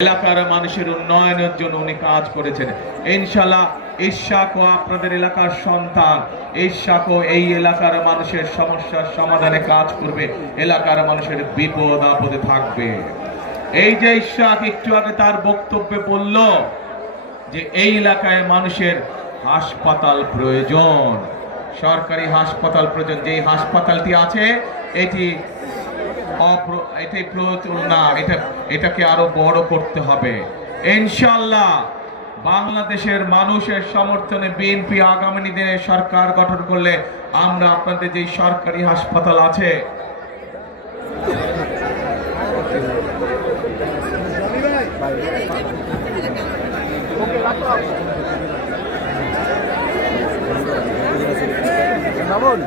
এলাকার মানুষের উন্নয়নের জন্য উনি কাজ করেছেন। ইনশাল্লাহ ইশাকও আপনাদের এলাকার সন্তান। ইশাকও এই এলাকার মানুষের সমস্যার সমাধানে কাজ করবে। এলাকার মানুষের বিপদ আপদে থাকবে। এই যে ইশাক একটু আগে তার বক্তব্যে বলল যে এই এলাকায় মানুষের হাসপাতাল প্রয়োজন। সরকারি হাসপাতাল প্রয়োজন। যেই হাসপাতালটি আছে, এটি এটাই না, এটা, এটাকে আরও বড় করতে হবে। ইনশাল্লাহ বাংলাদেশের মানুষের সমর্থনে বিএনপি আগামী দিনে সরকার গঠন করলে আমরা আপনাদের যে সরকারি হাসপাতাল আছে মামুন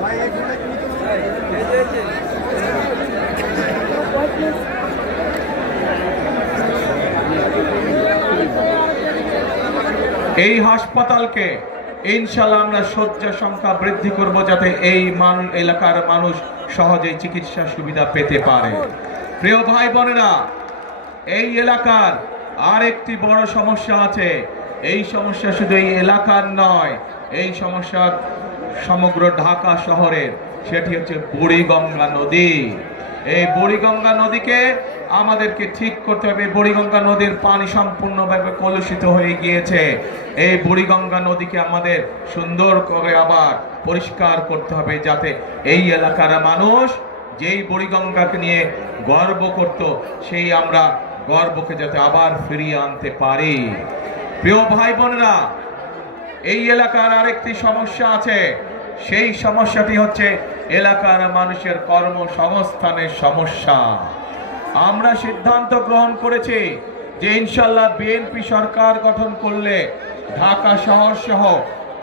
এই হাসপাতালকে ইনশাল্লাহ আমরা শয্যা সংখ্যা বৃদ্ধি করব যাতে এই মান এলাকার মানুষ সহজেই চিকিৎসা সুবিধা পেতে পারে। প্রিয় ভাই বোনেরা, এই এলাকার আরেকটি বড় সমস্যা আছে। এই সমস্যা শুধু এই এলাকার নয়, এই সমস্যা সমগ্র ঢাকা শহরের, সেটি হচ্ছে বুড়িগঙ্গা নদী। এই বুড়িগঙ্গা নদীকে আমাদেরকে ঠিক করতে হবে। বুড়িগঙ্গা নদীর পানি সম্পূর্ণভাবে কলুষিত হয়ে গিয়েছে। এই বুড়িগঙ্গা নদীকে আমাদের সুন্দর করে আবার পরিষ্কার করতে হবে যাতে এই এলাকার মানুষ যেই বুড়িগঙ্গাকে নিয়ে গর্ব করত, সেই আমরা গর্বকে যাতে আবার ফিরিয়ে আনতে পারি। প্রিয় ভাই বোনেরা, এই এলাকার আরেকটি সমস্যা আছে। সেই সমস্যাটি হচ্ছে এলাকার মানুষের কর্মসংস্থানের সমস্যা। আমরা সিদ্ধান্ত গ্রহণ করেছি যে ইনশাল্লাহ বিএনপি সরকার গঠন করলে ঢাকা শহর সহ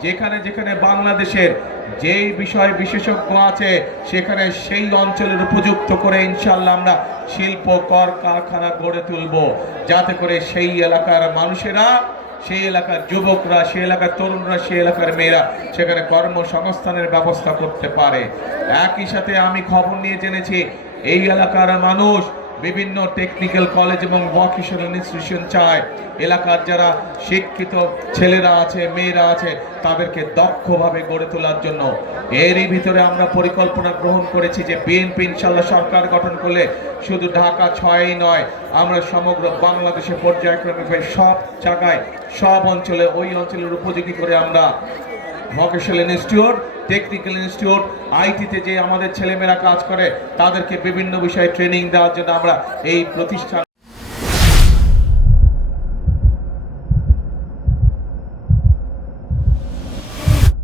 যেখানে যেখানে বাংলাদেশের যেই বিষয় বিশেষজ্ঞ আছে, সেখানে সেই অঞ্চলের উপযুক্ত করে ইনশাল্লাহ আমরা শিল্প, কর, কারখানা গড়ে তুলব। যাতে করে সেই এলাকার মানুষেরা সেই এলাকার যুবকরা, সেই এলাকার তরুণরা, সেই এলাকার মেয়েরা সেখানে কর্মসংস্থানের ব্যবস্থা করতে পারে। একই সাথে আমি খবর নিয়ে জেনেছি, এই এলাকার মানুষ বিভিন্ন টেকনিক্যাল কলেজ এবং ভকেশনাল ইনস্টিটিউশন চায়। এলাকার যারা শিক্ষিত ছেলেরা আছে, মেয়েরা আছে, তাদেরকে দক্ষভাবে গড়ে তোলার জন্য। এরই ভিতরে আমরা পরিকল্পনা গ্রহণ করেছি যে বিএনপি ইনশাল্লাহ সরকার গঠন করলে শুধু ঢাকা ছয়ই নয়, আমরা সমগ্র বাংলাদেশে পর্যায়ক্রমে সব জায়গায়, সব অঞ্চলে, ওই অঞ্চলের উপযোগী করে আমরা ভকেশনাল ইনস্টিটিউট টেকনিক্যাল ইনস্টিটিউট আইটিতে যে আমাদের ছেলেমেয়েরা কাজ করে, তাদেরকে বিভিন্ন বিষয়ে ট্রেনিং দেওয়ার জন্য আমরা এই প্রতিষ্ঠান